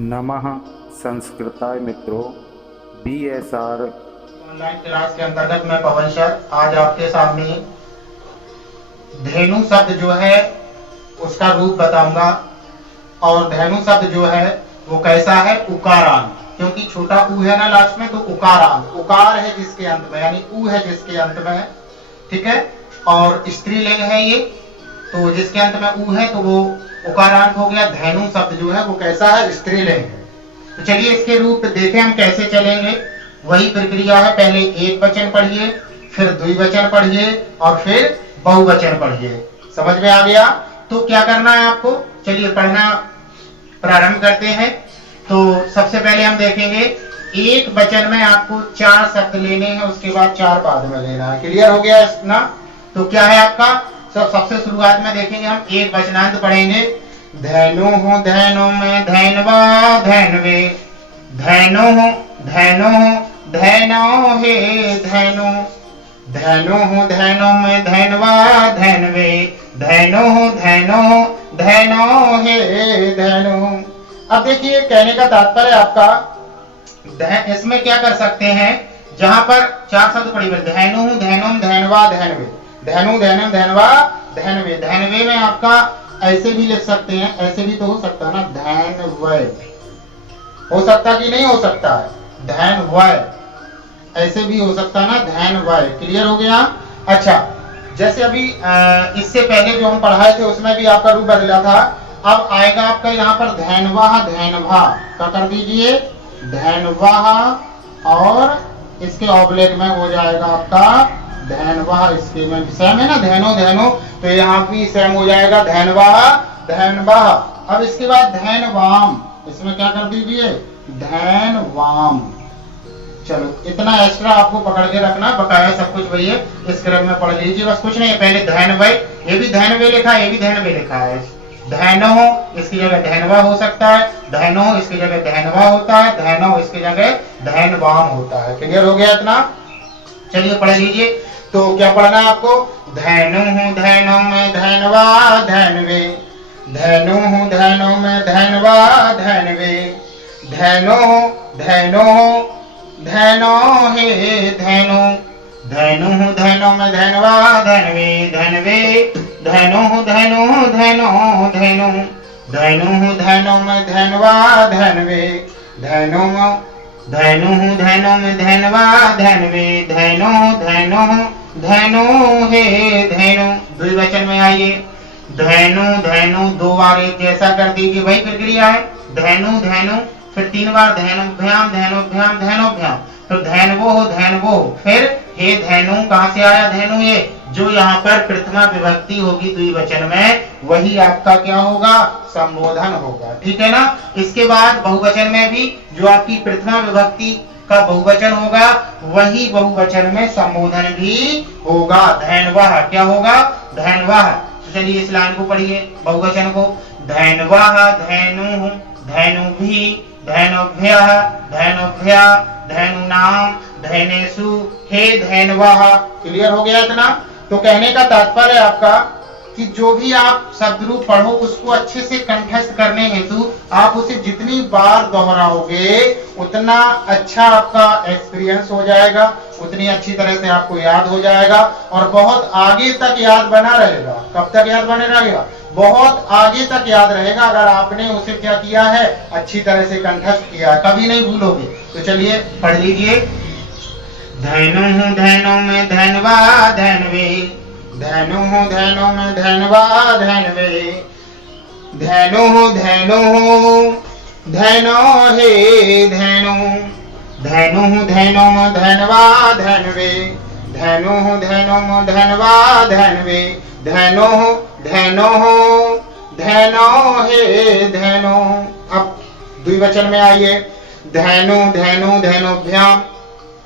नमः संस्कृताय मित्रों, BSR ऑनलाइन क्लास के अंतर्गत मैं पवन सर आज आपके सामने धेनु शब्द जो है उसका रूप बताऊंगा। और धेनु शब्द जो है वो कैसा है, उकारांत, क्योंकि छोटा ऊ है ना लास्ट में, तो उकारांत, उकार है जिसके अंत में, यानी ऊ है जिसके अंत में, ठीक है। और स्त्रीलिंग है ये, तो जिसके अंत में ऊ है तो वो उकारांत हो गया। धेनु शब्द जो है वो कैसा है, स्त्रीलिंग है। तो चलिए इसके रूप देखें हम कैसे चलेंगे। वही प्रक्रिया है, पहले एक वचन पढ़िए, फिर द्विवचन पढ़िए और फिर बहुवचन पढ़िए। समझ में आ गया? तो क्या करना है आपको, चलिए पढ़ना प्रारंभ करते हैं। तो सबसे पहले हम देखेंगे एक वचन में आपको 4 शब्द लेने हैं, उसके बाद 4 पाद में लेना है। क्लियर हो गया ना? तो क्या है आपका, सबसे शुरुआत में देखेंगे हम एक वचनांत पढ़ेंगे। धैनु हो धैनु में धैनवा धैनवे, धैनु हो धैनु धैनो हे धैनु, धैनु हो धैनु में धैनवा धैनवे, धैनु हो धैनु धैनो हे धैनु। अब देखिए कहने का तात्पर्य आपका, इसमें क्या कर सकते हैं, जहां पर 4 शब्द पड़ी हुए, धैनु धैनुम धैनवा धैनवे, धैनु धैनुम धैनवा धैनवे। धैनवे में आपका ऐसे भी लिख सकते हैं, ऐसे भी तो हो सकता है ना, धैनवय, हो सकता कि नहीं हो सकता है, धैनवय, ऐसे भी हो सकता है ना, धैनवय। क्लियर हो गया? अच्छा, जैसे अभी इससे पहले जो हम पढ़ाए थे उसमें भी आपका रूप बदला था। अब आएगा आपका यहाँ पर धैनवाह धैनभा, क्या कर दीजिए, धैनवाह, और इसके ऑब्लेट में हो जाएगा आपका धैनवाह। इसके में सेम है ना, धैनो धैनो, तो यहाँ भी सेम हो जाएगा, धैनवाह धैनवाह। अब इसके बाद धैनवाम, इसमें क्या कर दीजिए, धैनवाम। चलो इतना एक्स्ट्रा आपको पकड़ के रखना, बकाया सब कुछ वही है, इस क्रम में पढ़ लीजिए, बस कुछ नहीं है। पहले धैनवय, ये भी धैनवे लिखा है, ये भी धैनवे लिखा है। धैनो इसकी जगह धैनवा हो सकता है, धैनो इसकी जगह धैनवा होता है, धैनो इसकी जगह धैनवाम होता है। क्लियर हो गया इतना? चलिए पढ़ लीजिए। तो क्या पढ़ना है आपको, धैनु धैनो में धैनवा धैनवे, धैनु धैनो में धैनवा धैनवे, धैनो धैनो धैनो हे धैनु, धैनु धैनो में धैनवा धैनवे, धैनवे धैनु धैनु धैनो धैनु, धैनु धैनो में धैनवा धैनवे, धैनु धैनु धैनो में धैनवा धैनवे, धैनु धैनु धैनु हे धैनु। द्विवचन में आइए, धैनु धैनु 2 बार एक जैसा कर दीजिए, वही प्रक्रिया है, धैनु धैनु, फिर 3 बार धैनुभ्याम धैनुभ्याम धैनुभ्याम, फिर धैनवो हो धैनवो, फिर हे धैनु। कहां से आया धैनु, ये जो यहाँ पर प्रथमा विभक्ति होगी द्विवचन में, वही आपका क्या होगा, संबोधन होगा। ठीक है ना? इसके बाद बहुवचन में भी जो आपकी प्रथमा विभक्ति का बहुवचन होगा, वही बहुवचन में संबोधन भी होगा, धैनवाह। क्या होगा, धैनवाह। तो चलिए इस लाइन को पढ़िए, बहुवचन को, धैनवाह धैनु धैनुभी धैनुभ्यः धैनुभ्या धैनुनाम धैनेषु हे धैनवाह। क्लियर हो गया इतना? तो कहने का तात्पर्य आपका कि जो भी आप शब्द रूप पढ़ो उसको अच्छे से कंठस्थ करने हेतु आप उसे जितनी बार दोहराओगे उतना अच्छा आपका एक्सपीरियंस हो जाएगा, उतनी अच्छी तरह से आपको याद हो जाएगा और बहुत आगे तक याद बना रहेगा। कब तक याद बने रहेगा? बहुत आगे तक याद रहेगा, अगर आपने उसे क्या किया है, अच्छी तरह से कंठस्थ किया है, कभी नहीं भूलोगे। तो चलिए पढ़ लीजिए, धैनु धैनु में धैनवा धैनवे, धैनु धैनु में धैनवा धैनवे, धैनु धैनु धैनो हे धैनु, धैनु धैनु में धैनवा धैनवे, धैनु धैनु में धैनवा धैनवे, धैनु धैनु धैनो हे धैनु। अब द्विवचन में आइए, धैनु धैनु धैनुभ्याम,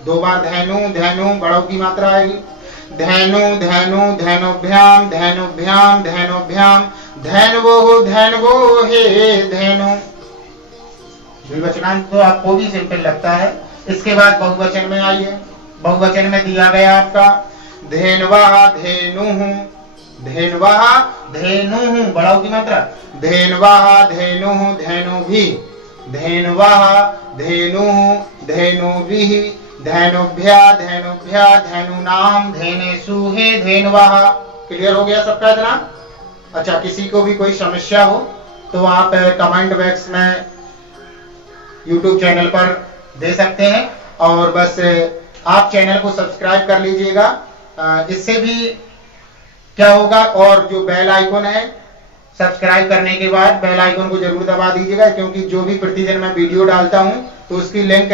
2 बार धैनु धैनु बड़ों की मात्रा आएगी, धैनु धैनु धैनुभ्याम धैनुभ्याम धैनुभ्याम, धैनवो धैनवो हे धैनु। द्विवचनांत तो आपको भी सिंपल लगता है। इसके बाद बहुवचन में आइए, बहुवचन में दिया गया आपका धेनवा धेनु, धेनवा धेनु बड़ों की मात्रा, धेनवा धेनु धेनु भी, धेन्वः धेनुः धेनुभिः धेनुभ्या धेनुभ्या धेनूनां धेनेषु हे धेन्वः। क्लियर हो गया सबका इतना? अच्छा, किसी को भी कोई समस्या हो तो आप कमेंट बॉक्स में YouTube चैनल पर दे सकते हैं, और बस आप चैनल को सब्सक्राइब कर लीजिएगा। इससे भी क्या होगा, और जो बेल आइकन है, सब्सक्राइब करने के बाद बेल आइकन को जरूर दबा दीजिएगा, क्योंकि जो भी प्रतिदिन मैं वीडियो डालता हूं तो उसकी लिंक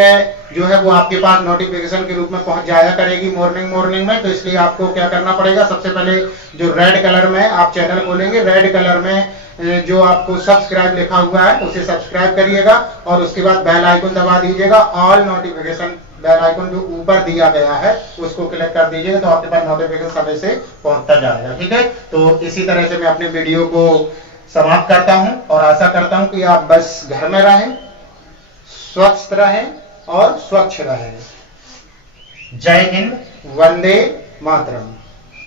जो है वो आपके पास नोटिफिकेशन के रूप में पहुंच जाया करेगी मॉर्निंग में। तो इसलिए आपको क्या करना पड़ेगा, सबसे पहले जो रेड कलर में आप चैनल खोलेंगे, रेड कलर में जो आपको सब्सक्राइब लिखा हुआ है उसे सब्सक्राइब करिएगा, और उसके बाद बेल आइकन दबा दीजिएगा। ऑल नोटिफिकेशन बेल आइकन जो ऊपर दिया गया है उसको क्लिक कर दीजिएगा, तो आपके पास नोटिफिकेशन समय से पहुंचता जाएगा। ठीक है, तो इसी तरह से मैं अपने वीडियो को समाप्त करता हूं, और आशा करता हूं कि आप बस घर में रहें, स्वस्थ रहें और स्वच्छ रहें। जय हिंद, वंदे मातरम।